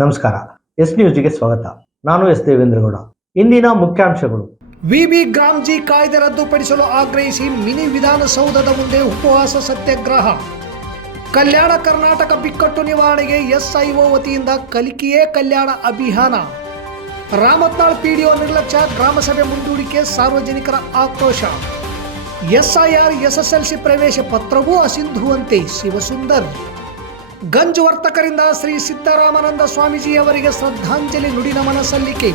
ನಮಸ್ಕಾರ. ಎಸ್ ನ್ಯೂಸ್ಗೆ ಸ್ವಾಗತ. ನಾನು ಎಸ್ ದೇವೇಂದ್ರಗೌಡ. ಇಂದಿನ ಮುಖ್ಯಾಂಶಗಳು. ವಿಬಿ ಗ್ರಾಮ್ಜಿ ಕಾಯ್ದೆ ರದ್ದುಪಡಿಸಲು ಆಗ್ರಹಿಸಿ ಮಿನಿ ವಿಧಾನಸೌಧದ ಮುಂದೆ ಉಪವಾಸ ಸತ್ಯಾಗ್ರಹ. ಕಲ್ಯಾಣ ಕರ್ನಾಟಕ ಬಿಕ್ಕಟ್ಟು ನಿವಾರಣೆಗೆ ಎಸ್ಐಒ ವತಿಯಿಂದ ಕಲಿಕೆಯೇ ಕಲ್ಯಾಣ ಅಭಿಯಾನ. ರಾಮತ್ನಾಳ್ ಪಿಡಿಒ ನಿರ್ಲಕ್ಷ್ಯ, ಗ್ರಾಮಸಭೆ ಮುಂದೂಡಿಕೆ, ಸಾರ್ವಜನಿಕರ ಆಕ್ರೋಶ. ಎಸ್ಐಆರ್ ಎಸ್ಎಸ್ಎಲ್ಸಿ ಪ್ರವೇಶ ಪತ್ರವೂ ಅಸಿಂಧುವಂತೆ ಶಿವಸುಂದರ್. ಗಂಜ್ ವರ್ತಕರಿಂದ ಶ್ರೀ ಸಿದ್ದರಾಮಾನಂದ ಸ್ವಾಮೀಜಿಯವರಿಗೆ ಶ್ರದ್ಧಾಂಜಲಿ ನುಡಿ ನಮನ ಸಲ್ಲಿಕೆ.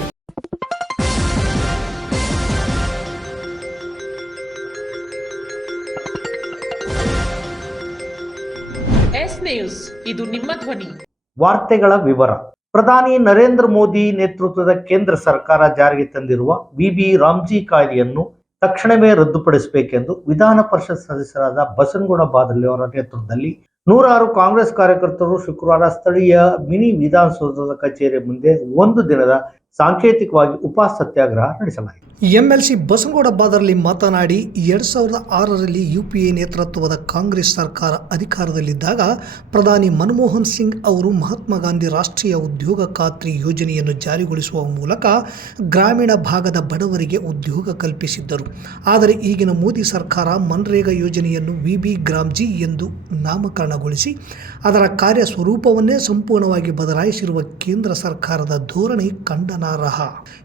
ಎಸ್ ನ್ಯೂಸ್, ಇದು ನಿಮ್ಮ ಧ್ವನಿ. ವಾರ್ತೆಗಳ ವಿವರ. ಪ್ರಧಾನಿ ನರೇಂದ್ರ ಮೋದಿ ನೇತೃತ್ವದ ಕೇಂದ್ರ ಸರ್ಕಾರ ಜಾರಿಗೆ ತಂದಿರುವ ವಿಬಿ ರಾಮ್ಜಿ ಕಾಯ್ದೆಯನ್ನು ತಕ್ಷಣವೇ ರದ್ದುಪಡಿಸಬೇಕೆಂದು ವಿಧಾನ ಪರಿಷತ್ ಸದಸ್ಯರಾದ ಬಸನಗೌಡ ಬಾದಳ್ಳಿ ಅವರ ನೇತೃತ್ವದಲ್ಲಿ ನೂರಾರು ಕಾಂಗ್ರೆಸ್ ಕಾರ್ಯಕರ್ತರು ಶುಕ್ರವಾರ ಸ್ಥಳೀಯ ಮಿನಿ ವಿಧಾನಸೌಧದ ಕಚೇರಿ ಮುಂದೆ ಒಂದು ದಿನದ ಸಾಂಕೇತಿಕವಾಗಿ ಉಪವಾಸ ಸತ್ಯಾಗ್ರಹ ನಡೆಸಲಾಯಿತು. ಎಂಎಲ್ಸಿ ಬಸನಗೌಡ ಬಾದರ್ಲಿ ಮಾತನಾಡಿ 2006ರಲ್ಲಿ ಯುಪಿಎ ನೇತೃತ್ವದ ಕಾಂಗ್ರೆಸ್ ಸರ್ಕಾರ ಅಧಿಕಾರದಲ್ಲಿದ್ದಾಗ ಪ್ರಧಾನಿ ಮನಮೋಹನ್ ಸಿಂಗ್ ಅವರು ಮಹಾತ್ಮ ಗಾಂಧಿ ರಾಷ್ಟ್ರೀಯ ಉದ್ಯೋಗ ಖಾತ್ರಿ ಯೋಜನೆಯನ್ನು ಜಾರಿಗೊಳಿಸುವ ಮೂಲಕ ಗ್ರಾಮೀಣ ಭಾಗದ ಬಡವರಿಗೆ ಉದ್ಯೋಗ ಕಲ್ಪಿಸಿದ್ದರು. ಆದರೆ ಈಗಿನ ಮೋದಿ ಸರ್ಕಾರ ಮನ್ರೇಗಾ ಯೋಜನೆಯನ್ನು ವಿಬಿ ಗ್ರಾಮ್ಜಿ ಎಂದು ನಾಮಕರಣಗೊಳಿಸಿ ಅದರ ಕಾರ್ಯ ಸ್ವರೂಪವನ್ನೇ ಸಂಪೂರ್ಣವಾಗಿ ಬದಲಾಯಿಸಿರುವ ಕೇಂದ್ರ ಸರ್ಕಾರದ ಧೋರಣೆ ಖಂಡನಾರ್ಹ.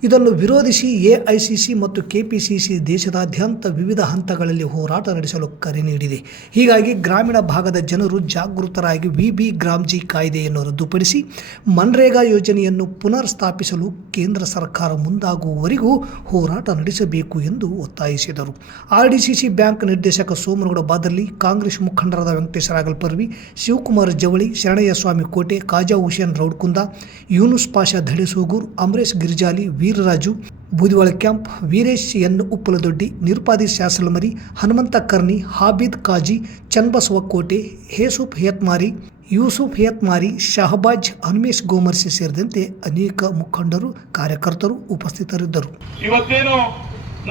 ಇದನ್ನು ವಿರೋಧಿಸಿ ಎಐಸಿಸಿ ಮತ್ತು ಕೆಪಿಸಿಸಿ ದೇಶದಾದ್ಯಂತ ವಿವಿಧ ಹಂತಗಳಲ್ಲಿ ಹೋರಾಟ ನಡೆಸಲು ಕರೆ ನೀಡಿದೆ. ಹೀಗಾಗಿ ಗ್ರಾಮೀಣ ಭಾಗದ ಜನರು ಜಾಗೃತರಾಗಿ ವಿಬಿ ಗ್ರಾಮ್ಜಿ ಕಾಯ್ದೆಯನ್ನು ರದ್ದುಪಡಿಸಿ ಮನ್ರೇಗಾ ಯೋಜನೆಯನ್ನು ಪುನರ್ ಸ್ಥಾಪಿಸಲು ಕೇಂದ್ರ ಸರ್ಕಾರ ಮುಂದಾಗುವವರೆಗೂ ಹೋರಾಟ ನಡೆಸಬೇಕು ಎಂದು ಒತ್ತಾಯಿಸಿದರು. ಆರ್ಡಿಸಿಸಿ ಬ್ಯಾಂಕ್ ನಿರ್ದೇಶಕ ಸೋಮನಗೌಡ ಬಾದರ್ಲಿ, ಕಾಂಗ್ರೆಸ್ ಮುಖಂಡರಾದ ವೆಂಕಟೇಶ ರಾಗಲ್ಪರ್ವಿ, ಶಿವಕುಮಾರ್ ಜವಳಿ, ಶರಣಯ್ಯ ಸ್ವಾಮಿ ಕೋಟೆ, ಖಾಜಾ ಹುಸೇನ್ ರೌಡ್ಕುಂದ, ಯೂನುಸ್ ಪಾಷಾ ಧಡೆಸೂಗೂರ್, ಅಮರೇಶ್ ಗಿರಿಜಾಲಿ, ವೀರರಾಜು ಬೂದಿವಾಳ ಕ್ಯಾಂಪ್, ವೀರೇಶ್ ಎನ್ ಉಪ್ಪಲದೊಡ್ಡಿ, ನಿರುಪಾದಿ ಶಾಸಲಮರಿ, ಹನುಮಂತ ಕರ್ನಿ, ಹಾಬೀದ್ ಕಾಜಿ, ಚನ್ನಬಸವ ಕೋಟೆ, ಯೂಸುಫ್ ಹೇತ್ಮಾರಿ, ಶಹಬಾಜ್, ಹನುಮೇಶ್ ಗೋಮರ್ಸಿ ಸೇರಿದಂತೆ ಅನೇಕ ಮುಖಂಡರು, ಕಾರ್ಯಕರ್ತರು ಉಪಸ್ಥಿತರಿದ್ದರು. ಇವತ್ತೇನು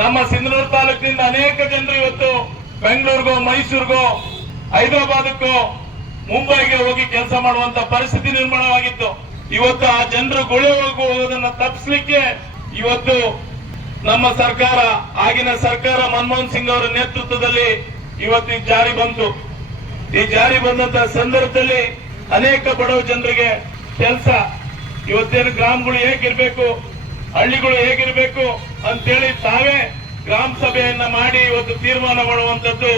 ನಮ್ಮ ಸಿಂಧನೂರು ತಾಲೂಕಿನಿಂದ ಅನೇಕ ಜನರು ಇವತ್ತು ಬೆಂಗಳೂರಿಗೋ, ಮೈಸೂರಿಗೋ, ಹೈದರಾಬಾದಕ್ಕೋ, ಮುಂಬೈಗೆ ಹೋಗಿ ಕೆಲಸ ಮಾಡುವಂತ ಪರಿಸ್ಥಿತಿ ನಿರ್ಮಾಣವಾಗಿತ್ತು. ಇವತ್ತು ಆ ಜನರು ಗುಳೆ ಹೋಗುವುದನ್ನ ತಪ್ಪಿಸಲಿಕ್ಕೆ ಇವತ್ತು ನಮ್ಮ ಸರ್ಕಾರ, ಆಗಿನ ಸರ್ಕಾರ ಮನಮೋಹನ್ ಸಿಂಗ್ ಅವರ ನೇತೃತ್ವದಲ್ಲಿ ಇವತ್ತು ಈ ಜಾರಿ ಬಂತು. ಈ ಜಾರಿ ಬಂದಂತ ಸಂದರ್ಭದಲ್ಲಿ ಅನೇಕ ಬಡವ ಜನರಿಗೆ ಕೆಲಸ, ಇವತ್ತೇನು ಗ್ರಾಮಗಳು ಹೇಗಿರ್ಬೇಕು, ಹಳ್ಳಿಗಳು ಹೇಗಿರ್ಬೇಕು ಅಂತೇಳಿ ತಾವೇ ಗ್ರಾಮ ಸಭೆಯನ್ನ ಮಾಡಿ ಇವತ್ತು ತೀರ್ಮಾನ ಮಾಡುವಂತದ್ದು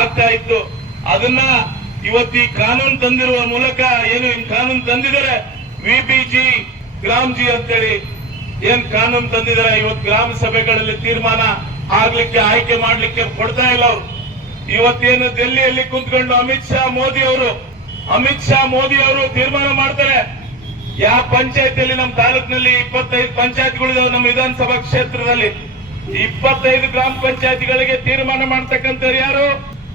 ಆಗ್ತಾ ಇತ್ತು. ಅದನ್ನ ಇವತ್ತು ಈ ಕಾನೂನು ತಂದಿರುವ ಮೂಲಕ ಏನು ಕಾನೂನು ತಂದಿದ್ದಾರೆ, ವಿಬಿಜಿ ಗ್ರಾಮ್ಜಿ ಅಂತೇಳಿ ಏನ್ ಕಾನೂನು ತಂದಿದ್ದಾರೆ, ಇವತ್ತು ಗ್ರಾಮ ಸಭೆಗಳಲ್ಲಿ ತೀರ್ಮಾನ ಆಗ್ಲಿಕ್ಕೆ, ಆಯ್ಕೆ ಮಾಡ್ಲಿಕ್ಕೆ ಕೊಡ್ತಾ ಇಲ್ಲ ಅವರು. ಇವತ್ತೇನು ದೆಹಲಿಯಲ್ಲಿ ಕುಂತ್ಕೊಂಡು ಅಮಿತ್ ಶಾ ಮೋದಿ ಅವರು ತೀರ್ಮಾನ ಮಾಡ್ತಾರೆ. ಯಾವ ಪಂಚಾಯತಿಯಲ್ಲಿ ನಮ್ಮ ತಾಲೂಕಿನಲ್ಲಿ 25 ಪಂಚಾಯತ್ಗಳಿದಾವೆ. ನಮ್ಮ ವಿಧಾನಸಭಾ ಕ್ಷೇತ್ರದಲ್ಲಿ 25 ಗ್ರಾಮ ಪಂಚಾಯತಿಗಳಿಗೆ ತೀರ್ಮಾನ ಮಾಡ್ತಕ್ಕಂಥವ್ರು ಯಾರು?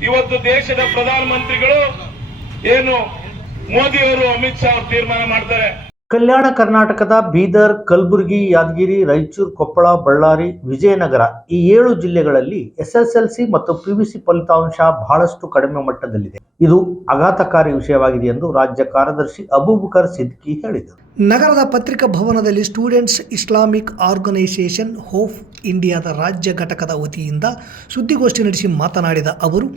ಇವತ್ತು ದೇಶದ ಪ್ರಧಾನ ಮಂತ್ರಿಗಳು, ಏನು ಮೋದಿ ಅವರು, ಅಮಿತ್ ಶಾ ಅವರು ತೀರ್ಮಾನ ಮಾಡ್ತಾರೆ. ಕಲ್ಯಾಣ ಕರ್ನಾಟಕದ ಬೀದರ್, ಕಲಬುರಗಿ, ಯಾದಗಿರಿ, ರಾಯಚೂರು, ಕೊಪ್ಪಳ, ಬಳ್ಳಾರಿ, ವಿಜಯನಗರ ಈ 7 ಜಿಲ್ಲೆಗಳಲ್ಲಿ ಎಸ್ಎಸ್ಎಲ್ಸಿ ಮತ್ತು ಪಿಯುಸಿ ಫಲಿತಾಂಶ ಬಹಳಷ್ಟು ಕಡಿಮೆ ಮಟ್ಟದಲ್ಲಿದೆ. ಇದು ಆಘಾತಕಾರಿ ವಿಷಯವಾಗಿದೆ ಎಂದು ರಾಜ್ಯ ಕಾರ್ಯದರ್ಶಿ ಅಬೂಬಕರ್ ಸಿದ್ದಿಕಿ ಹೇಳಿದರು. ನಗರದ ಪತ್ರಿಕಾ ಭವನದಲ್ಲಿ ಸ್ಟೂಡೆಂಟ್ಸ್ ಇಸ್ಲಾಮಿಕ್ ಆರ್ಗನೈಸೇಷನ್ ಹೋಪ್ ಇಂಡಿಯಾದ ರಾಜ್ಯ ಘಟಕದ ವತಿಯಿಂದ ಸುದ್ದಿಗೋಷ್ಠಿ ನಡೆಸಿ ಮಾತನಾಡಿದ ಅವರು,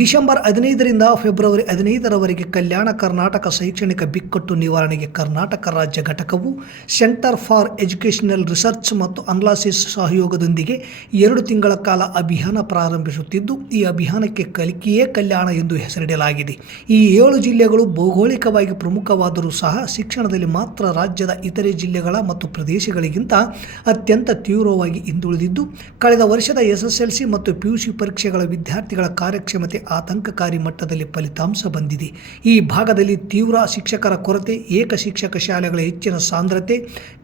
ಡಿಸೆಂಬರ್ 15ರಿಂದ ಫೆಬ್ರವರಿ 15ರವರೆಗೆ ಕಲ್ಯಾಣ ಕರ್ನಾಟಕ ಶೈಕ್ಷಣಿಕ ಬಿಕ್ಕಟ್ಟು ನಿವಾರಣೆಗೆ ಕರ್ನಾಟಕ ರಾಜ್ಯ ಘಟಕವು ಸೆಂಟರ್ ಫಾರ್ ಎಜುಕೇಷನಲ್ ರಿಸರ್ಚ್ ಮತ್ತು ಅನಾಲಿಸಿಸ್ ಸಹಯೋಗದೊಂದಿಗೆ 2 ತಿಂಗಳ ಕಾಲ ಅಭಿಯಾನ ಪ್ರಾರಂಭಿಸುತ್ತಿದ್ದು, ಈ ಅಭಿಯಾನಕ್ಕೆ ಕಲಿಕೆಯೇ ಕಲ್ಯಾಣ ಎಂದು ಹೆಸರಿಡಲಾಗಿದೆ. ಈ 7 ಜಿಲ್ಲೆಗಳು ಭೌಗೋಳಿಕವಾಗಿ ಪ್ರಮುಖವಾದರೂ ಸಹ ಶಿಕ್ಷಣದಲ್ಲಿ ಮಾತ್ರ ರಾಜ್ಯದ ಇತರೆ ಜಿಲ್ಲೆಗಳ ಮತ್ತು ಪ್ರದೇಶಗಳಿಗಿಂತ ಅತ್ಯಂತ ತೀವ್ರವಾಗಿ ಹಿಂದುಳಿದಿದ್ದು, ಕಳೆದ ವರ್ಷದ ಎಸ್ಎಸ್ಎಲ್ಸಿ ಮತ್ತು ಪಿಯುಸಿ ಪರೀಕ್ಷೆಗಳ ವಿದ್ಯಾರ್ಥಿಗಳ ಕಾರ್ಯಕ್ಷಮತೆ ಆತಂಕಕಾರಿ ಮಟ್ಟದಲ್ಲಿ ಫಲಿತಾಂಶ ಬಂದಿದೆ. ಈ ಭಾಗದಲ್ಲಿ ತೀವ್ರ ಶಿಕ್ಷಕರ ಕೊರತೆ, ಏಕ ಶಿಕ್ಷಕ ಶಾಲೆಗಳ ಹೆಚ್ಚಿನ ಸಾಂದ್ರತೆ,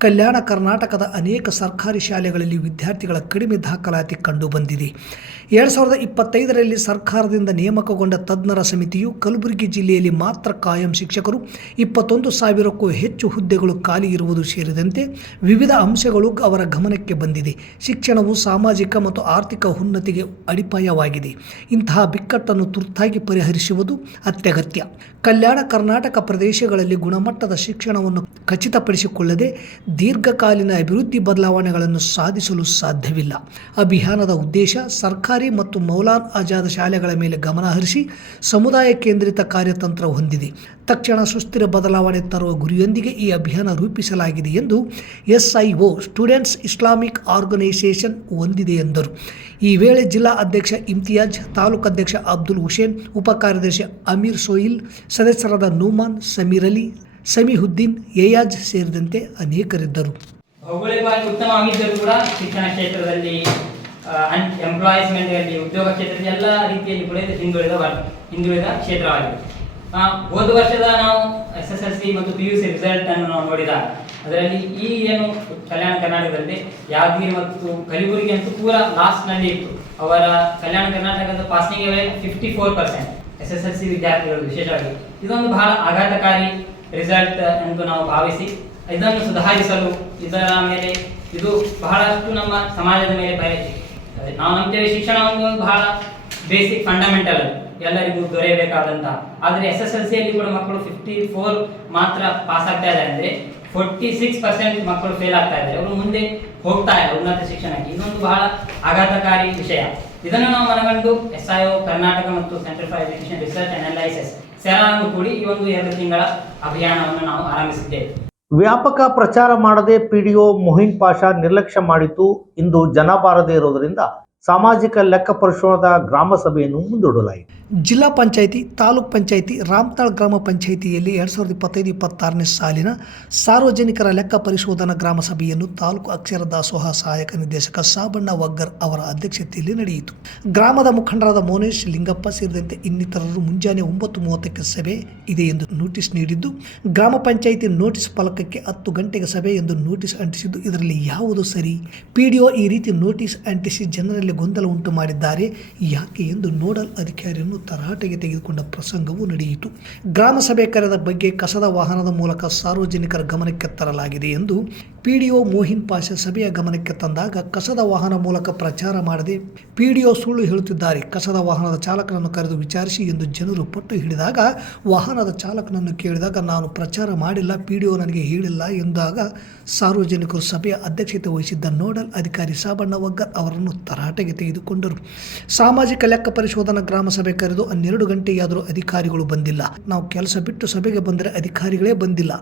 ಕಲ್ಯಾಣ ಕರ್ನಾಟಕದ ಅನೇಕ ಸರ್ಕಾರಿ ಶಾಲೆಗಳಲ್ಲಿ ವಿದ್ಯಾರ್ಥಿಗಳ ಕಡಿಮೆ ದಾಖಲಾತಿ ಕಂಡುಬಂದಿದೆ. 2025ರಲ್ಲಿ ಸರ್ಕಾರದಿಂದ ನೇಮಕಗೊಂಡ ತಜ್ಞರ ಸಮಿತಿಯು ಕಲಬುರಗಿ ಜಿಲ್ಲೆಯಲ್ಲಿ ಮಾತ್ರ ಕಾಯಂ ಶಿಕ್ಷಕರು 21,000ಕ್ಕೂ ಹೆಚ್ಚು ಹುದ್ದೆ ಹುದ್ದೆಗಳು ಖಾಲಿ ಇರುವುದು ಸೇರಿದಂತೆ ವಿವಿಧ ಅಂಶಗಳು ಅವರ ಗಮನಕ್ಕೆ ಬಂದಿದೆ. ಶಿಕ್ಷಣವು ಸಾಮಾಜಿಕ ಮತ್ತು ಆರ್ಥಿಕ ಉನ್ನತಿಗೆ ಅಡಿಪಾಯವಾಗಿದೆ. ಇಂತಹ ಬಿಕ್ಕಟ್ಟನ್ನು ತುರ್ತಾಗಿ ಪರಿಹರಿಸುವುದು ಅತ್ಯಗತ್ಯ. ಕಲ್ಯಾಣ ಕರ್ನಾಟಕ ಪ್ರದೇಶಗಳಲ್ಲಿ ಗುಣಮಟ್ಟದ ಶಿಕ್ಷಣವನ್ನು ಖಚಿತಪಡಿಸಿಕೊಳ್ಳದೆ ದೀರ್ಘಕಾಲೀನ ಅಭಿವೃದ್ಧಿ ಬದಲಾವಣೆಗಳನ್ನು ಸಾಧಿಸಲು ಸಾಧ್ಯವಿಲ್ಲ. ಅಭಿಯಾನದ ಉದ್ದೇಶ ಸರ್ಕಾರಿ ಮತ್ತು ಮೌಲಾನಾ ಆಜಾದ್ ಶಾಲೆಗಳ ಮೇಲೆ ಗಮನ ಹರಿಸಿ ಸಮುದಾಯ ಕೇಂದ್ರಿತ ಕಾರ್ಯತಂತ್ರ ಹೊಂದಿದೆ. ತಕ್ಷಣ ಸುಸ್ಥಿರ ಬದಲಾವಣೆ ತರುವ ಗುರಿಯೊಂದಿಗೆ ಈ ಅಭಿಯಾನ ರೂಪಿಸಲಾಗಿದೆ ಎಂದು SIO ಸ್ಟೂಡೆಂಟ್ಸ್ ಇಸ್ಲಾಮಿಕ್ ಆರ್ಗನೈಸೇಷನ್ ಹೊಂದಿದೆ ಎಂದರು. ಈ ವೇಳೆ ಜಿಲ್ಲಾ ಅಧ್ಯಕ್ಷ ಇಮ್ತಿಯಾಜ್, ತಾಲೂಕು ಅಧ್ಯಕ್ಷ ಅಬ್ದುಲ್ ಹುಸೇನ್, ಉಪ ಕಾರ್ಯದರ್ಶಿ ಅಮೀರ್ ಸೋಯಿಲ್, ಸದಸ್ಯರಾದ ನೂಮಾನ್, ಸಮೀರ್ ಅಲಿ, ಸಮೀಹುದ್ದೀನ್, ಏಯಾಜ್ ಸೇರಿದಂತೆ ಅನೇಕರಿದ್ದರು. ಭೌಗೋಳಿಕವಾಗಿ ಉತ್ತಮವಾಗಿದ್ದರೂ ಕೂಡ ಶಿಕ್ಷಣ ಕ್ಷೇತ್ರದಲ್ಲಿ ಎಂಪ್ಲಾಯ್ಸ್ಮೆಂಟ್ಗಳಲ್ಲಿ ಉದ್ಯೋಗ ಕ್ಷೇತ್ರದಲ್ಲಿ ಎಲ್ಲ ರೀತಿಯಲ್ಲಿ ಕೂಡ ಇದು ಹಿಂದುಳಿದ ಕ್ಷೇತ್ರವಾಗಿದೆ. ಹೋದ ವರ್ಷದ ನಾವು SSLC ಮತ್ತು PUC ರಿಸಲ್ಟ್ ಅನ್ನು ನಾವು ನೋಡಿದಾಗ ಅದರಲ್ಲಿ ಈ ಏನು ಕಲ್ಯಾಣ ಕರ್ನಾಟಕದಲ್ಲಿ ಯಾದಗಿರಿ ಮತ್ತು ಕಲಬುರಗಿ ಅಂತೂ ಪೂರಾ ಲಾಸ್ಟ್ ನಲ್ಲಿ ಇತ್ತು. ಅವರ ಕಲ್ಯಾಣ ಕರ್ನಾಟಕದ ಪಾಸಿಂಗ್ ರೇಟ್ 54% SSLC ವಿದ್ಯಾರ್ಥಿಗಳು ವಿಶೇಷವಾಗಿ. ಇದೊಂದು ಬಹಳ ಆಘಾತಕಾರಿ ರಿಸಲ್ಟ್ ಎಂದು ನಾವು ಭಾವಿಸಿ ಇದನ್ನು ಸುಧಾರಿಸಲು ಇದರ ಮೇಲೆ ಇದು ಬಹಳಷ್ಟು ನಮ್ಮ ಸಮಾಜದ ಮೇಲೆ ನಾವು ನಂಬ್ತೇವೆ. ಶಿಕ್ಷಣ ಒಂದು ಬಹಳ ಬೇಸಿಕ್ ಫಂಡಮೆಂಟಲ್ ಎಲ್ಲರಿಗೂ ದೊರೆಯಬೇಕಾದಂತಹ. ಆದರೆ SSLCಯಲ್ಲಿ ಕೂಡ ಮಕ್ಕಳು 54 ಮಾತ್ರ ಪಾಸ್ ಆಗ್ತಾ ಇದ್ದಾರೆ ಅಂದ್ರೆ 46% ಮಕ್ಕಳು ಫೇಲ್ ಆಗ್ತಾ ಇದ್ದಾರೆ. ಅವರು ಮುಂದೆ ಹೋಗ್ತಾ ಇಲ್ಲ ಉನ್ನತ ಶಿಕ್ಷಣಕ್ಕೆ. ಇದೊಂದು ಬಹಳ ಆಘಾತಕಾರಿ ವಿಷಯ. ಇದನ್ನು ನಾವು ಮನಗಂಡು SIO ಕರ್ನಾಟಕ ಮತ್ತು centre for education research analysis ಸೆರಾನ್ನು ಕೂಡಿ ಈ ಒಂದು 2 ತಿಂಗಳ ಅಭಿಯಾನವನ್ನು ನಾವು ಆರಂಭಿಸಿದ್ದೇವೆ. ವ್ಯಾಪಕ ಪ್ರಚಾರ ಮಾಡದೆ PDO ಮೊಹಿನ್ ಪಾಷಾ ನಿರ್ಲಕ್ಷ್ಯ ಮಾಡಿತು. ಇಂದು ಜನ ಬಾರದೇ ಇರುವುದರಿಂದ ಸಾಮಾಜಿಕ ಲೆಕ್ಕ ಪರಿಶೋಧನಾ ಗ್ರಾಮ ಸಭೆಯನ್ನು ಮುಂದೂಡಲಾಯಿತು. ಜಿಲ್ಲಾ ಪಂಚಾಯಿತಿ, ತಾಲೂಕ್ ಪಂಚಾಯಿತಿ, ರಾಮತಾಳ್ ಗ್ರಾಮ ಪಂಚಾಯಿತಿಯಲ್ಲಿ 2025-26ನೇ ಸಾಲಿನ ಸಾರ್ವಜನಿಕರ ಲೆಕ್ಕ ಪರಿಶೋಧನಾ ಗ್ರಾಮ ಸಭೆಯನ್ನು ತಾಲೂಕು ಅಕ್ಷರ ದಾಸೋಹ ಸಹಾಯಕ ನಿರ್ದೇಶಕ ಸಾಬಣ್ಣ ವಗ್ಗರ್ ಅವರ ಅಧ್ಯಕ್ಷತೆಯಲ್ಲಿ ನಡೆಯಿತು. ಗ್ರಾಮದ ಮುಖಂಡರಾದ ಮೋನೇಶ್, ಲಿಂಗಪ್ಪ ಸೇರಿದಂತೆ ಇನ್ನಿತರರು ಮುಂಜಾನೆ 9:30ಕ್ಕೆ ಸಭೆ ಇದೆ ಎಂದು ನೋಟಿಸ್ ನೀಡಿದ್ದು, ಗ್ರಾಮ ಪಂಚಾಯಿತಿ ನೋಟಿಸ್ ಫಲಕಕ್ಕೆ 10 ಗಂಟೆಗೆ ಸಭೆ ಎಂದು ನೋಟಿಸ್ ಅಂಟಿಸಿದ್ದು ಇದರಲ್ಲಿ ಯಾವುದು ಸರಿ? PDO ಈ ರೀತಿ ನೋಟಿಸ್ ಅಂಟಿಸಿ ಜನರಲ್ಲಿ ಗೊಂದಲ ಉಂಟು ಮಾಡಿದ್ದಾರೆ ಯಾಕೆ ಎಂದು ನೋಡಲ್ ಅಧಿಕಾರಿಯನ್ನು ತರಾಟೆಗೆ ತೆಗೆದುಕೊಂಡ ಪ್ರಸಂಗವೂ ನಡೆಯಿತು. ಗ್ರಾಮ ಸಭೆ ಕರೆದ ಬಗ್ಗೆ ಕಸದ ವಾಹನದ ಮೂಲಕ ಸಾರ್ವಜನಿಕರ ಗಮನಕ್ಕೆ ತರಲಾಗಿದೆ ಎಂದು PDO ಮೊಹಿನ್ ಪಾಷಾ ಸಭೆಯ ಗಮನಕ್ಕೆ ತಂದಾಗ ಕಸದ ವಾಹನ ಮೂಲಕ ಪ್ರಚಾರ ಮಾಡದೆ PDO ಸುಳ್ಳು ಹೇಳುತ್ತಿದ್ದಾರೆ, ಕಸದ ವಾಹನದ ಚಾಲಕನನ್ನು ಕರೆದು ವಿಚಾರಿಸಿ ಎಂದು ಜನರು ಪಟ್ಟು ಹಿಡಿದಾಗ ವಾಹನದ ಚಾಲಕನನ್ನು ಕೇಳಿದಾಗ ನಾನು ಪ್ರಚಾರ ಮಾಡಿಲ್ಲ, PDO ನನಗೆ ಹೇಳಿಲ್ಲ ಎಂದಾಗ ಸಾರ್ವಜನಿಕರು ಸಭೆಯ ಅಧ್ಯಕ್ಷತೆ ವಹಿಸಿದ್ದ ನೋಡಲ್ ಅಧಿಕಾರಿ ಸಾಬಣ್ಣ ವಗ್ಗರ್ ಅವರನ್ನು ತರಾಟೆಗೆ ತೆಗೆದುಕೊಂಡರು. ಸಾಮಾಜಿಕ ಲೆಕ್ಕ ಪರಿಶೋಧನಾ ಗ್ರಾಮ ಸಭೆ ಕರೆದು 12 ಗಂಟೆಯಾದರೂ ಅಧಿಕಾರಿಗಳು ಬಂದಿಲ್ಲ. ನಾವು ಕೆಲಸ ಬಿಟ್ಟು ಸಭೆಗೆ ಬಂದರೆ ಅಧಿಕಾರಿಗಳೇ ಬಂದಿಲ್ಲ.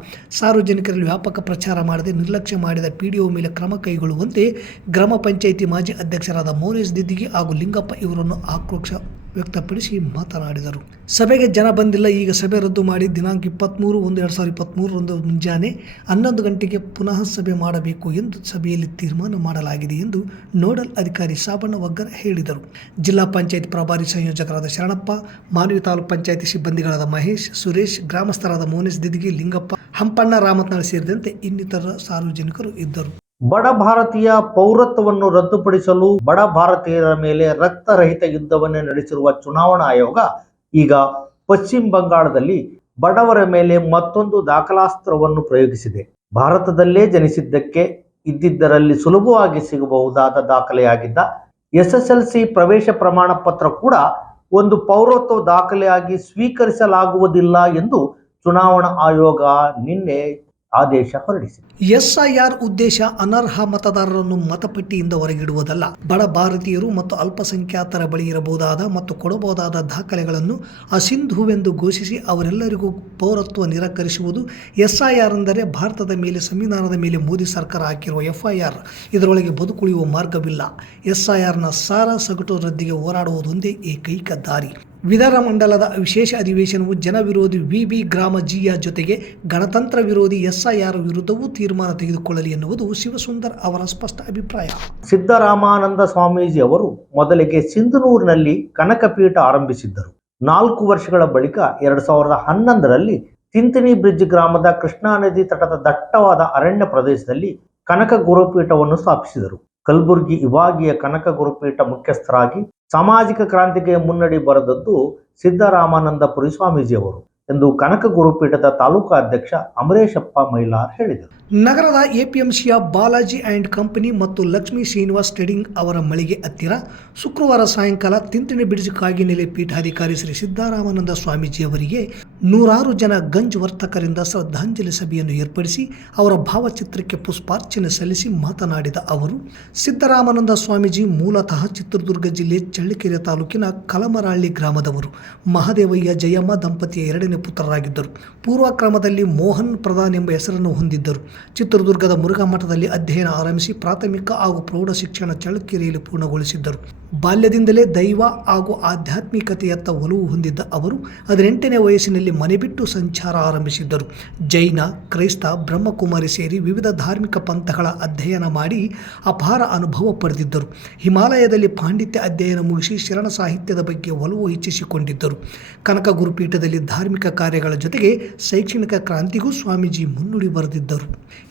ಸಾರ್ವಜನಿಕರಲ್ಲಿ ವ್ಯಾಪಕ ಪ್ರಚಾರ ಮಾಡದೆ ನಿರ್ಲಕ್ಷ್ಯ ಮಾಡಿದ PDO ಮೇಲೆ ಕ್ರಮ ಕೈಗೊಳ್ಳುವಂತೆ ಗ್ರಾಮ ಪಂಚಾಯಿತಿ ಮಾಜಿ ಅಧ್ಯಕ್ಷರಾದ ಮೋನೇಶ್ ದಿದ್ದಿಗಿ ಹಾಗೂ ಲಿಂಗಪ್ಪ ಇವರನ್ನು ಆಕ್ರೋಶ ವ್ಯಕ್ತಪಡಿಸಿ ಮಾತನಾಡಿದರು. ಸಭೆಗೆ ಜನ ಬಂದಿಲ್ಲ, ಈಗ ಸಭೆ ರದ್ದು ಮಾಡಿ ದಿನಾಂಕ 23/1/2023 ಮುಂಜಾನೆ 11 ಗಂಟೆಗೆ ಪುನಃ ಸಭೆ ಮಾಡಬೇಕು ಎಂದು ಸಭೆಯಲ್ಲಿ ತೀರ್ಮಾನ ಮಾಡಲಾಗಿದೆ ಎಂದು ನೋಡಲ್ ಅಧಿಕಾರಿ ಸಾಬಣ್ಣ ವಗ್ಗರ್ ಹೇಳಿದರು. ಜಿಲ್ಲಾ ಪಂಚಾಯತ್ ಪ್ರಭಾರಿ ಸಂಯೋಜಕರಾದ ಶರಣಪ್ಪ, ಮಾನ್ವಿ ತಾಲೂಕು ಪಂಚಾಯತಿ ಸಿಬ್ಬಂದಿಗಳಾದ ಮಹೇಶ್, ಸುರೇಶ್, ಗ್ರಾಮಸ್ಥರಾದ ಮೋನೇಶ್ ದಿದ್ದಿಗಿ, ಲಿಂಗಪ್ಪ, ಹಂಪಣ್ಣ, ರಾಮತ್ನಾಳ್ ಸೇರಿದಂತೆ ಇನ್ನಿತರ ಸಾರ್ವಜನಿಕರು ಇದ್ದರು. ಬಡ ಭಾರತೀಯ ಪೌರತ್ವವನ್ನು ರದ್ದುಪಡಿಸಲು ಬಡ ಭಾರತೀಯರ ಮೇಲೆ ರಕ್ತರಹಿತ ಯುದ್ಧವನ್ನೇ ನಡೆಸಿರುವ ಚುನಾವಣಾ ಆಯೋಗ ಈಗ ಪಶ್ಚಿಮ ಬಂಗಾಳದಲ್ಲಿ ಬಡವರ ಮೇಲೆ ಮತ್ತೊಂದು ದಾಖಲಾಸ್ತ್ರವನ್ನು ಪ್ರಯೋಗಿಸಿದೆ. ಭಾರತದಲ್ಲೇ ಜನಿಸಿದ್ದಕ್ಕೆ ಇದ್ದಿದ್ದರಲ್ಲಿ ಸುಲಭವಾಗಿ ಸಿಗಬಹುದಾದ ದಾಖಲೆಯಾಗಿದ್ದ SSLC ಪ್ರವೇಶ ಪ್ರಮಾಣ ಪತ್ರ ಕೂಡ ಒಂದು ಪೌರತ್ವ ದಾಖಲೆಯಾಗಿ ಸ್ವೀಕರಿಸಲಾಗುವುದಿಲ್ಲ ಎಂದು ಚುನಾವಣಾ ಆಯೋಗ ನಿನ್ನೆ ಆದೇಶ ಹೊರಡಿಸಿದೆ. SIR ಉದ್ದೇಶ ಅನರ್ಹ ಮತದಾರರನ್ನು ಮತಪಟ್ಟಿಯಿಂದ ಹೊರಗಿಡುವುದಲ್ಲ. ಬಡ ಭಾರತೀಯರು ಮತ್ತು ಅಲ್ಪಸಂಖ್ಯಾತರ ಬಳಿ ಇರಬಹುದಾದ ಮತ್ತು ಕೊಡಬಹುದಾದ ದಾಖಲೆಗಳನ್ನು ಅಸಿಂಧುವೆಂದು ಘೋಷಿಸಿ ಅವರೆಲ್ಲರಿಗೂ ಪೌರತ್ವ ನಿರಾಕರಿಸುವುದು. SIR ಅಂದರೆ ಭಾರತದ ಮೇಲೆ ಸಂವಿಧಾನದ ಮೇಲೆ ಮೋದಿ ಸರ್ಕಾರ ಹಾಕಿರುವ FIR. ಇದರೊಳಗೆ ಬದುಕುಳಿಯುವ ಮಾರ್ಗವಿಲ್ಲ. SIRನ ಸಾರ ಸಗಟು ರದ್ದಿಗೆ ಹೋರಾಡುವುದೊಂದೇ ಏಕೈಕ ದಾರಿ. ವಿಧಾನಮಂಡಲದ ವಿಶೇಷ ಅಧಿವೇಶನವು ಜನ ವಿರೋಧಿ VB ಗ್ರಾಮಜೀಯ ಜೊತೆಗೆ ಗಣತಂತ್ರ ವಿರೋಧಿ SIR ವಿರುದ್ಧವೂ ತೀರ್ಮಾನ ತೆಗೆದುಕೊಳ್ಳಲಿ ಎನ್ನುವುದು ಶಿವಸುಂದರ್ ಅವರ ಸ್ಪಷ್ಟ ಅಭಿಪ್ರಾಯ. ಸಿದ್ದರಾಮಾನಂದ ಸ್ವಾಮೀಜಿ ಅವರು ಮೊದಲಿಗೆ ಸಿಂಧನೂರಿನಲ್ಲಿ ಕನಕಪೀಠ ಆರಂಭಿಸಿದ್ದರು. 4 ವರ್ಷಗಳ ಬಳಿಕ 2011ರಲ್ಲಿ ತಿಂತಿನಿ ಬ್ರಿಡ್ಜ್ ಗ್ರಾಮದ ಕೃಷ್ಣಾ ನದಿ ತಟದ ದಟ್ಟವಾದ ಅರಣ್ಯ ಪ್ರದೇಶದಲ್ಲಿ ಕನಕ ಗುರುಪೀಠವನ್ನು ಸ್ಥಾಪಿಸಿದರು. ಕಲಬುರಗಿ ವಿಭಾಗೀಯ ಕನಕ ಗುರುಪೀಠ ಮುಖ್ಯಸ್ಥರಾಗಿ ಸಾಮಾಜಿಕ ಕ್ರಾಂತಿಗೆ ಮುನ್ನಡಿ ಬರೆದದ್ದು ಸಿದ್ದರಾಮಾನಂದಪುರಿ ಸ್ವಾಮೀಜಿಯವರು. ಎಂದು ಕನಕ ಗುರುಪೀಠದ ತಾಲೂಕಾ ಅಧ್ಯಕ್ಷ ಅಮರೇಶಪ್ಪ ಮೈಲಾರ್ ಹೇಳಿದರು. ನಗರದ ಎಪಿಎಂಸಿಯ ಬಾಲಾಜಿ ಆ್ಯಂಡ್ ಕಂಪನಿ ಮತ್ತು ಲಕ್ಷ್ಮೀ ಶ್ರೀನಿವಾಸ್ ಟ್ರೇಡಿಂಗ್ ಅವರ ಮಳಿಗೆ ಹತ್ತಿರ ಶುಕ್ರವಾರ ಸಾಯಂಕಾಲ ತಿಂತಿಣಿ ಬ್ರಿಡ್ಜ್ ಕಾಗಿನೆಲೆ ಪೀಠಾಧಿಕಾರಿ ಶ್ರೀ ಸಿದ್ದರಾಮಾನಂದ ಸ್ವಾಮೀಜಿಯವರಿಗೆ 100 ಜನ ಗಂಜ್ ವರ್ತಕರಿಂದ ಶ್ರದ್ಧಾಂಜಲಿ ಸಭೆಯನ್ನು ಏರ್ಪಡಿಸಿ ಅವರ ಭಾವಚಿತ್ರಕ್ಕೆ ಪುಷ್ಪಾರ್ಚನೆ ಸಲ್ಲಿಸಿ ಮಾತನಾಡಿದ ಅವರು, ಸಿದ್ದರಾಮಾನಂದ ಸ್ವಾಮೀಜಿ ಮೂಲತಃ ಚಿತ್ರದುರ್ಗ ಜಿಲ್ಲೆ ಚಳ್ಳಕೆರೆ ತಾಲೂಕಿನ ಕಲಮರಹಳ್ಳಿ ಗ್ರಾಮದವರು. ಮಹಾದೇವಯ್ಯ ಜಯಮ್ಮ ದಂಪತಿಯ 2ನೇ ಪುತ್ರರಾಗಿದ್ದರು. ಪೂರ್ವಕ್ರಮದಲ್ಲಿ ಮೋಹನ್ ಪ್ರಧಾನ್ ಎಂಬ ಹೆಸರನ್ನು ಹೊಂದಿದ್ದರು. ಚಿತ್ರದುರ್ಗದ ಮುರುಘಾ ಮಠದಲ್ಲಿ ಅಧ್ಯಯನ ಆರಂಭಿಸಿ ಪ್ರಾಥಮಿಕ ಹಾಗೂ ಪ್ರೌಢ ಶಿಕ್ಷಣ ಚಳ್ಳಕೆರೆಯಲ್ಲಿ ಪೂರ್ಣಗೊಳಿಸಿದ್ದರು. ಬಾಲ್ಯದಿಂದಲೇ ದೈವ ಹಾಗೂ ಆಧ್ಯಾತ್ಮಿಕತೆಯತ್ತ ಒಲವು ಹೊಂದಿದ್ದ ಅವರು 18ನೇ ವಯಸ್ಸಿನಲ್ಲಿ ಮನೆ ಬಿಟ್ಟು ಸಂಚಾರ ಆರಂಭಿಸಿದ್ದರು. ಜೈನ, ಕ್ರೈಸ್ತ, ಬ್ರಹ್ಮಕುಮಾರಿ ಸೇರಿ ವಿವಿಧ ಧಾರ್ಮಿಕ ಪಂಥಗಳ ಅಧ್ಯಯನ ಮಾಡಿ ಅಪಾರ ಅನುಭವ ಪಡೆದಿದ್ದರು. ಹಿಮಾಲಯದಲ್ಲಿ ಪಾಂಡಿತ್ಯ ಅಧ್ಯಯನ ಮುಗಿಸಿ ಶರಣ ಸಾಹಿತ್ಯದ ಬಗ್ಗೆ ಒಲವು ಹೆಚ್ಚಿಸಿಕೊಂಡಿದ್ದರು. ಕನಕ ಗುರುಪೀಠದಲ್ಲಿ ಧಾರ್ಮಿಕ ಕಾರ್ಯಗಳ ಜೊತೆಗೆ ಶೈಕ್ಷಣಿಕ ಕ್ರಾಂತಿಗೂ ಸ್ವಾಮೀಜಿ ಮುನ್ನುಡಿ ಬರೆದಿದ್ದರು.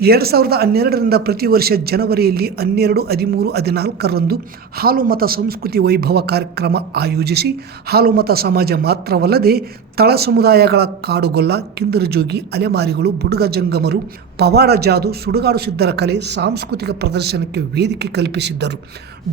2012ರಿಂದ ಪ್ರತಿ ವರ್ಷ ಜನವರಿಯಲ್ಲಿ 12, 13, 14ರಂದು ಹಾಲು ಮತ ಸಂಸ್ಕೃತಿ ವೈಭವ ಕಾರ್ಯಕ್ರಮ ಆಯೋಜಿಸಿ ಹಾಲು ಮತ ಸಮಾಜ ಮಾತ್ರವಲ್ಲದೆ ತಳ ಸಮುದಾಯಗಳ ಕಾಡುಗೊಲ್ಲ, ಕಿಂದರಜೋಗಿ, ಅಲೆಮಾರಿಗಳು, ಬುಡುಗ ಜಂಗಮರು, ಪವಾಡ ಜಾದು, ಸುಡುಗಾಡು ಸಿದ್ಧರ ಕಲೆ, ಸಾಂಸ್ಕೃತಿಕ ಪ್ರದರ್ಶನಕ್ಕೆ ವೇದಿಕೆ ಕಲ್ಪಿಸಿದ್ದರು.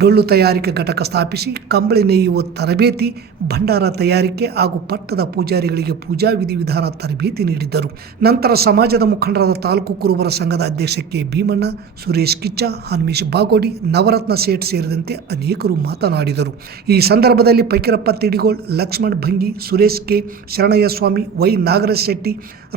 ಡೊಳ್ಳು ತಯಾರಿಕೆ ಘಟಕ ಸ್ಥಾಪಿಸಿ ಕಂಬಳಿ ನೇಯುವ ತರಬೇತಿ, ಭಂಡಾರ ತಯಾರಿಕೆ ಹಾಗೂ ಪಟ್ಟದ ಪೂಜಾರಿಗಳಿಗೆ ಪೂಜಾ ವಿಧಿವಿಧಾನ ತರಬೇತಿ ನೀಡಿದ್ದರು. ನಂತರ ಸಮಾಜದ ಮುಖಂಡರಾದ ತಾಲೂಕು ಕುರುಬರ ಸಂಘದ ಅಧ್ಯಕ್ಷ ಕೆ ಭೀಮಣ್ಣ, ಸುರೇಶ್ ಕಿಚ್ಚ, ಹನುಮೇಶ್ ಬಾಗೋಡಿ, ನವರತ್ನ ಸೇಠ್ ಸೇರಿದಂತೆ ಅನೇಕರು ಮಾತನಾಡಿದರು. ಈ ಸಂದರ್ಭದಲ್ಲಿ ಫಕೀರಪ್ಪ ತಿಡಿಗೋಳ್, ಲಕ್ಷ್ಮಣ್ ಭಂಗಿ, ಸುರೇಶ್ ಕೆ, ಶರಣಯ್ಯ ಸ್ವಾಮಿ, ವೈ ನಾಗರಾಜ್ ಶೆಟ್ಟಿ,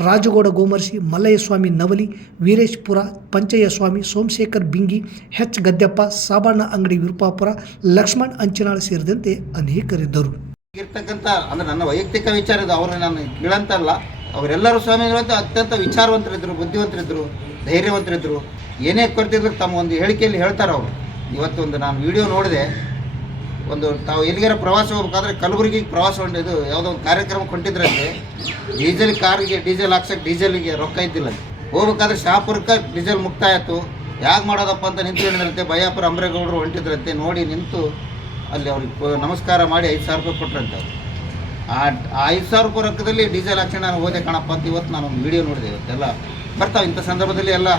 ರಾಜಗೌಡ ಗೋಮರ್ಸಿ, ಮಲ್ಲಯ್ಯ ಸ್ವಾಮಿ ನವಲಿ, ವೀರೇಶ್ ಪುರ, ಪಂಚಯ್ಯ ಸ್ವಾಮಿ, ಸೋಮಶೇಖರ್ ಬಿಂಗಿ, ಎಚ್ ಗದ್ಯಪ್ಪ, ಸಾಬಣ್ಣ ಅಂಗಡಿ ವಿರುಪಾಪುರ, ಲಕ್ಷ್ಮಣ್ ಅಂಚನಾಳ್ ಸೇರಿದಂತೆ ಅನೇಕರಿದ್ದರು. ಇರ್ತಕ್ಕಂಥ ಅಂದರೆ ನನ್ನ ವೈಯಕ್ತಿಕ ವಿಚಾರ ಇದು, ಅವರು ನಾನು ಕೇಳಂತಲ್ಲ, ಅವರೆಲ್ಲರೂ ಸ್ವಾಮಿಗಳಂತ ಅತ್ಯಂತ ವಿಚಾರವಂತರಿದ್ದರು, ಬುದ್ಧಿವಂತರಿದ್ದರು, ಧೈರ್ಯವಂತರಿದ್ದರು. ಏನೇ ಕೊಡ್ತಿದ್ರು ತಮ್ಮ ಒಂದು ಹೇಳಿಕೆಯಲ್ಲಿ ಹೇಳ್ತಾರೆ ಅವರು. ಇವತ್ತೊಂದು ನಾನು ವಿಡಿಯೋ ನೋಡಿದೆ, ತಾವು ಎಲ್ಲಿಗಾರ ಪ್ರವಾಸ ಹೋಗ್ಬೇಕಾದ್ರೆ ಕಲಬುರಗಿಗೆ ಪ್ರವಾಸ ಹೊಂಟಿದ್ದು ಯಾವುದೋ ಒಂದು ಕಾರ್ಯಕ್ರಮಕ್ಕೆ ಹೊಂಟಿದ್ರಂತೆ. ಕಾರಿಗೆ ಡೀಸೆಲ್ ಹಾಕ್ಸಕ್ಕೆ ಡೀಸೆಲ್ಗೆ ರೊಕ್ಕ ಇದ್ದಿಲ್ಲ. ಹೋಗ್ಬೇಕಾದ್ರೆ ಶಾಪುರಕ್ಕೆ ಡೀಸೆಲ್ ಮುಕ್ತಾಯ ಆಯಿತು. ಯಾಕೆ ಮಾಡೋದಪ್ಪ ಅಂತ ನಿಂತ್ಕೊಂಡಿದ್ರಂತೆ. ಬಯ್ಯಾಪುರ ಅಂಬ್ರೇಗೌಡರು ಹೊಂಟಿದ್ರಂತೆ. ನೋಡಿ ನಿಂತು ಅಲ್ಲಿ ಅವ್ರಿಗೆ ನಮಸ್ಕಾರ ಮಾಡಿ 5,000 ರೂಪಾಯಿ ಕೊಟ್ರಂತೆ. ಆ 5,000 ರೂಪಾಯಿ ರೊಕ್ಕದಲ್ಲಿ ಡೀಸೆಲ್ ಹಾಕ್ಸಿ ನಾನು ಹೋದೆ ಕಣಪ್ಪ ಅಂತ ಇವತ್ತು ನಾನು ಒಂದು ವಿಡಿಯೋ ನೋಡಿದೆ. ಇವತ್ತೆಲ್ಲ ಬರ್ತಾವೆ ಇಂಥ ಸಂದರ್ಭದಲ್ಲಿ ಎಲ್ಲ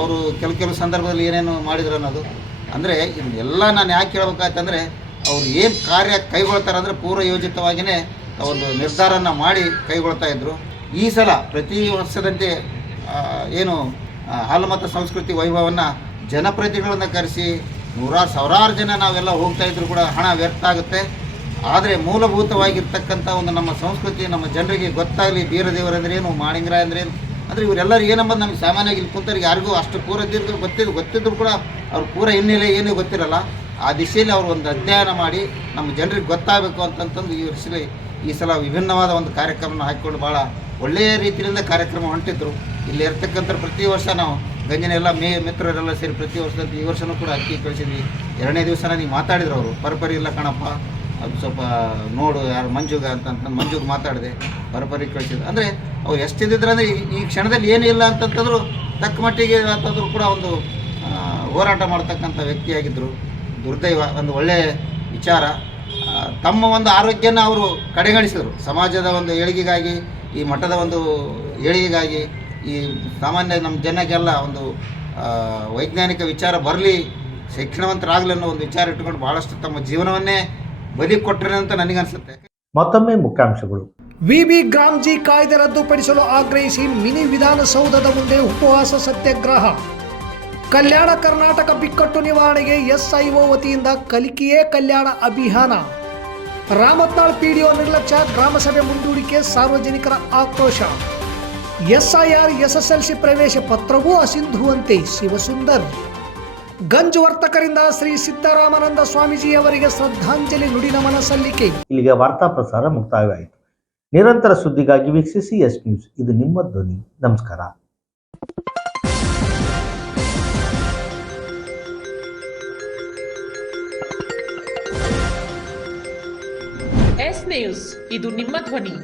ಅವರು ಕೆಲವು ಸಂದರ್ಭದಲ್ಲಿ ಏನೇನು ಮಾಡಿದ್ರು ಅನ್ನೋದು. ಅಂದರೆ ಇದನ್ನೆಲ್ಲ ನಾನು ಯಾಕೆ ಹೇಳ್ಬೇಕಾಯ್ತಂದರೆ, ಅವ್ರು ಏನು ಕಾರ್ಯ ಕೈಗೊಳ್ತಾರೆ ಅಂದರೆ ಪೂರ್ವ ಯೋಜಿತವಾಗಿಯೇ ಒಂದು ನಿರ್ಧಾರನ ಮಾಡಿ ಕೈಗೊಳ್ತಾ ಇದ್ದರು. ಈ ಸಲ ಪ್ರತಿ ವರ್ಷದಂತೆ ಏನು ಹಾಲು ಮತ ಸಂಸ್ಕೃತಿ ವೈಭವವನ್ನು ಜನಪ್ರತಿನಿಧಿಗಳನ್ನು ಕರೆಸಿ ಸಾವಿರಾರು ಜನ ನಾವೆಲ್ಲ ಹೋಗ್ತಾ ಇದ್ರು ಕೂಡ ಹಣ ವ್ಯರ್ಥ ಆಗುತ್ತೆ. ಆದರೆ ಮೂಲಭೂತವಾಗಿರ್ತಕ್ಕಂಥ ಒಂದು ನಮ್ಮ ಸಂಸ್ಕೃತಿ ನಮ್ಮ ಜನರಿಗೆ ಗೊತ್ತಾಗಲಿ. ಬೀರದೇವರಂದ್ರೇನು, ಮಾಳಿಂಗರಾಯ ಅಂದ್ರೇನು, ಅಂದರೆ ಇವರೆಲ್ಲರೂ ಏನಂಬುದು ನಮಗೆ ಸಾಮಾನ್ಯವಾಗಿ ಇಲ್ಲಿ ಕೂತರಿಗೆ ಯಾರಿಗೂ ಅಷ್ಟು ಪೂರ ದೀರ್ಘ ಗೊತ್ತಿದ್ರು ಕೂಡ ಅವ್ರ ಪೂರ ಹಿನ್ನೆಲೆ ಏನೂ ಗೊತ್ತಿರಲ್ಲ. ಆ ದಿಶೆಯಲ್ಲಿ ಅವರು ಒಂದು ಅಧ್ಯಯನ ಮಾಡಿ ನಮ್ಮ ಜನರಿಗೆ ಗೊತ್ತಾಗಬೇಕು ಅಂತಂತಂದು ಈ ಸಲ ವಿಭಿನ್ನವಾದ ಒಂದು ಕಾರ್ಯಕ್ರಮನ ಹಾಕಿಕೊಂಡು ಭಾಳ ಒಳ್ಳೆಯ ರೀತಿಯಿಂದ ಕಾರ್ಯಕ್ರಮ ಹೊಂಟಿದ್ರು. ಇಲ್ಲಿ ಇರ್ತಕ್ಕಂಥ ಪ್ರತಿ ವರ್ಷ ನಾವು ಗಂಜನೆಲ್ಲ ಮಿತ್ರರೆಲ್ಲ ಸೇರಿ ಪ್ರತಿ ವರ್ಷದಂತೆ ಈ ವರ್ಷವೂ ಕೂಡ ಅಕ್ಕಿ ಕಳಿಸಿದ್ವಿ. 2ನೇ ದಿವಸನ ನೀವು ಮಾತಾಡಿದ್ರು ಅವರು, ಪರಪರಿ ಇಲ್ಲ ಕಣಪ್ಪ, ಅದು ಸ್ವಲ್ಪ ನೋಡು ಯಾರು ಮಂಜುಗ ಅಂತಂತಂದು ಮಂಜುಗೆ ಮಾತಾಡಿದೆ, ಪರಪರಿ ಕಳಿಸಿದ್ರು. ಅಂದರೆ ಅವ್ರು ಎಷ್ಟಿದ್ದಿದ್ರು ಅಂದರೆ ಈ ಕ್ಷಣದಲ್ಲಿ ಏನಿಲ್ಲ ಅಂತಂತಂದ್ರು ತಕ್ಕ ಮಟ್ಟಿಗೆ ಅಂತಂದ್ರೂ ಕೂಡ ಒಂದು ಹೋರಾಟ ಮಾಡ್ತಕ್ಕಂಥ ವ್ಯಕ್ತಿಯಾಗಿದ್ದರು. ದುರ್ದೈವ, ಒಂದು ಒಳ್ಳೆಯ ವಿಚಾರ. ತಮ್ಮ ಒಂದು ಆರೋಗ್ಯನ ಅವರು ಕಡೆಗಣಿಸಿದರು. ಸಮಾಜದ ಒಂದು ಏಳಿಗೆಗಾಗಿ, ಈ ಮಠದ ಒಂದು ಏಳಿಗೆಗಾಗಿ, ಈ ಸಾಮಾನ್ಯ ನಮ್ಮ ಜನಕ್ಕೆಲ್ಲ ಒಂದು ವೈಜ್ಞಾನಿಕ ವಿಚಾರ ಬರಲಿ, ಶಿಕ್ಷಣವಂತರಾಗಲಿ ಅನ್ನೋ ಒಂದು ವಿಚಾರ ಇಟ್ಟುಕೊಂಡು ಭಾಳಷ್ಟು ತಮ್ಮ ಜೀವನವನ್ನೇ ಬಲಿ ಕೊಟ್ಟರೆ ಅಂತ ನನಗನ್ಸುತ್ತೆ. ಮತ್ತೊಮ್ಮೆ ಮುಖ್ಯಾಂಶಗಳು. ವಿಬಿ ಗ್ರಾಮ್ಜಿ ಕಾಯ್ದೆ ರದ್ದುಪಡಿಸಲು ಆಗ್ರಹಿಸಿ ಮಿನಿ ವಿಧಾನಸೌಧದ ಮುಂದೆ ಉಪವಾಸ ಸತ್ಯಾಗ್ರಹ. ಕಲ್ಯಾಣ ಕರ್ನಾಟಕ ಬಿಕ್ಕಟ್ಟು ನಿವಾರಣೆಗೆ ಎಸ್ಐಒ ವತಿಯಿಂದ ಕಲಿಕೆಯೇ ಕಲ್ಯಾಣ ಅಭಿಯಾನ. ರಾಮತ್ನಾಳ್ ಪಿಡಿಒ ನಿರ್ಲಕ್ಷ್ಯ, ಗ್ರಾಮಸಭೆ ಮುಂದೂಡಿಕೆ, ಸಾರ್ವಜನಿಕರ ಆಕ್ರೋಶ. ಎಸ್ಐಆರ್ ಎಸ್ಎಸ್ಎಲ್ಸಿ ಪ್ರವೇಶ ಪತ್ರವೂ ಅಸಿಂಧುವಂತೆ ಶಿವಸುಂದರ್. ಗಂಜ್ ವರ್ತಕರಿಂದ ಶ್ರೀ ಸಿದ್ದರಾಮಾನಂದ ಸ್ವಾಮೀಜಿಯವರಿಗೆ ಶ್ರದ್ಧಾಂಜಲಿ ನುಡಿನಮನ ಸಲ್ಲಿಕೆ. ಇಲ್ಲಿಗೆ ವಾರ್ತಾ ಪ್ರಸಾರ ಮುಕ್ತಾಯವಾಯಿತು. ನಿರಂತರ ಸುದ್ದಿಗಾಗಿ ವೀಕ್ಷಿಸಿ ಎಸ್ ನ್ಯೂಸ್. ಇದು ನಿಮ್ಮ ಧ್ವನಿ. ನಮಸ್ಕಾರ. ಎಸ್ ನ್ಯೂಸ್, ಇದು ನಿಮ್ಮ ಧ್ವನಿ.